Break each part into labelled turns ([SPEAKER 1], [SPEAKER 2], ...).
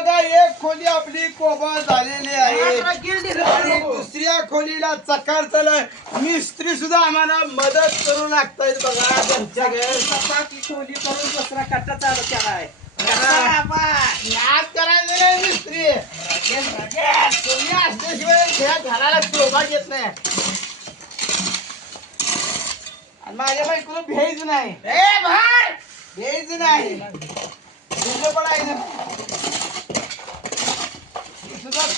[SPEAKER 1] बघा एक खोली आपली कोबा झालेली आहे. आणि दुसऱ्या खोलीला चकार चालय मिस्त्री सुद्धा आम्हाला मदत करू लागतायत बघा त्यांच्या
[SPEAKER 2] खोली करून दुसरा कट्टा चालू केलाय.
[SPEAKER 1] नाच करायचं नाही मिस्त्री. तुम्ही असल्याशिवाय ह्या घराला शोभा घेत नाही. आणि माझ्या बायकोला भ्यायचं नाही. भ्यायचं नाही. तुझं पण आहे ना.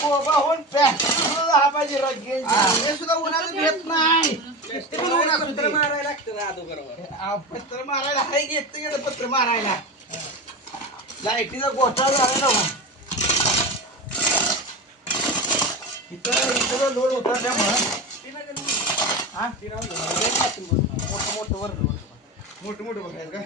[SPEAKER 1] कोबा होऊन पॅक सुद्धा हा पाहिजे रगेल हे सुद्धा उन्हाचं घेत नाही
[SPEAKER 2] पत्र मारायला लागतं ना अगोदर
[SPEAKER 1] पत्र मारायला हाय घेत गेलं पत्र मारायला लाईटीचा घोटाळा झाला ना हो. इथं इथं लोड होता त्यामुळं हा? मोठं मोठं वरलं. मोठं मोठं बघायचं.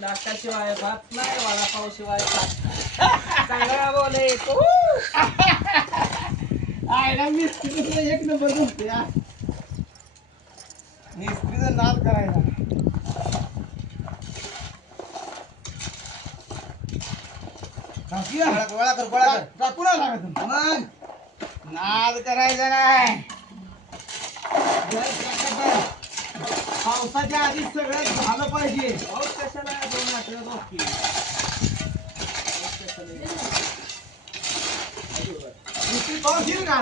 [SPEAKER 2] लाटाशिवाय भात नाही वडापाव शिवाय चांगला बोले तू
[SPEAKER 1] आयला मिस्त्री सुद्धा एक नंबर हा. मिस्त्रीचा नाद करायला टाकूया. टाक- टाकू ना लागत मग नाद करायचा नाही पावसाच्या आधी सगळं झालं पाहिजे.
[SPEAKER 2] पाऊस कशाला दोन आठवड्यात बाकी
[SPEAKER 1] मिस्त्री पाऊस येईल का?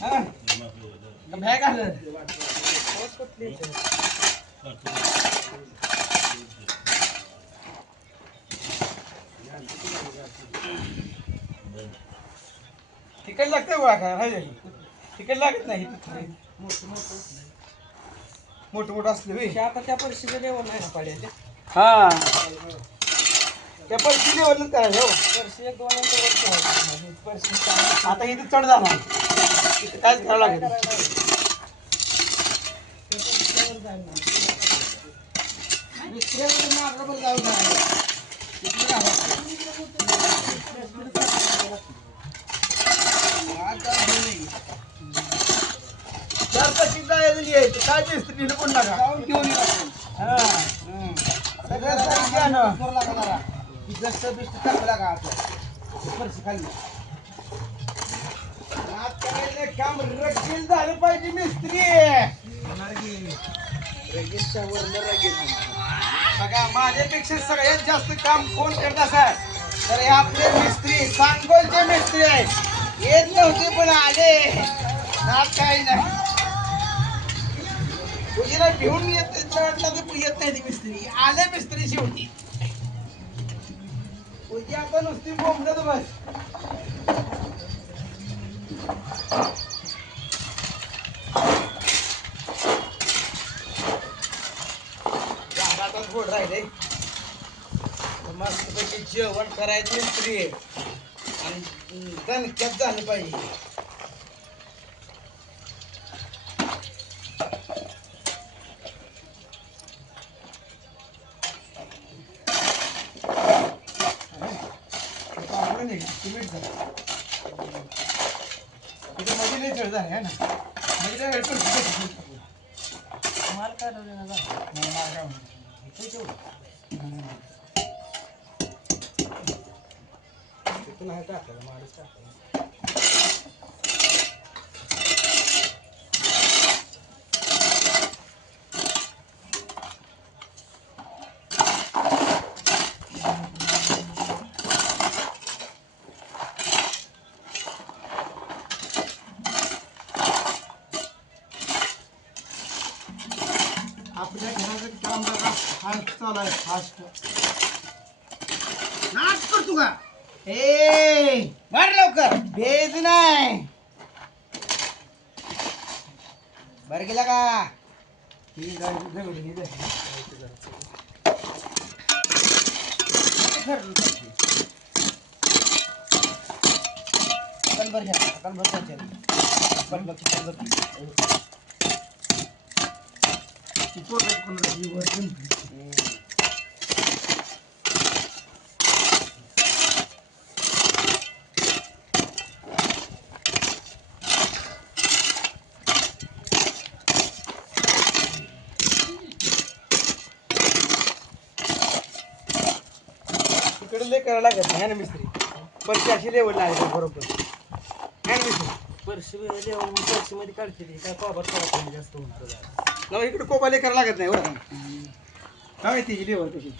[SPEAKER 1] हा? का बॅग आलं लागते गोळा करायला तिकट लागत नाही
[SPEAKER 2] मोठं मोठं
[SPEAKER 1] मोठं मोठं असले होय.
[SPEAKER 2] आता त्या परिस्थितीत लेवल नाही ना पाड्याचे
[SPEAKER 1] हा त्या पैसे लेवलच करायचं हो.
[SPEAKER 2] एक दोन. वर्षी चार-
[SPEAKER 1] आता इथे चढ जाणार इथे कायच करावं लागेल
[SPEAKER 2] करायला लागेल.
[SPEAKER 1] मागं पण जाऊ नये. इथलं राहावं. आज काय मिस्त्रीला पण नका.
[SPEAKER 2] घेऊन
[SPEAKER 1] साहित्य आणा. आज करायचं काम रगील झालं पाहिजे मिस्त्री
[SPEAKER 2] रगीलच्या वरनं रगील.
[SPEAKER 1] बघा माझ्यापेक्षा सगळ्यात जास्त काम कोण करत असाल? तर हे आपले मिस्त्री सांगोलचे मिस्त्री आहेत. येत नव्हते पण आले. नाच काही नाही. पूजेला भिवून येत वाटलं तर येत नाही ती मिस्त्री. आले मिस्त्री शेवटी. पूजी आता नुसती बोंबलत बस. घरातच गोड राहिले. मस्तपैकी जेवण करायचं मिस्त्री. आणि दणक्यात झालं पाहिजे. नाही, सिमेंट झालं. इथं मध्ये लय जड झालं, है ना मध्ये वेळ पण.
[SPEAKER 2] माल काढवले ना जा.
[SPEAKER 1] नाही, मला काय.
[SPEAKER 2] इथे नाही टाकायला, मालच टाकायला.
[SPEAKER 1] आपल्या घराचं काम बघा फास्ट चालू आहे फास्ट नाच का ए लवकर बेज नाही बर गेला का ही गाडी दगडी ही घ्या पण बघ तिकडे लय करायला लागत नाही ना मिस्त्री? पण अशी लेवल लागते बरोबर. है ना मिस्त्री?
[SPEAKER 2] परशी परशी मध्ये काढते काय पावभात जास्त होणार
[SPEAKER 1] मला इकडे कोपा लय करायला लागत नाही बरं काय माहिती ही लेवल कशी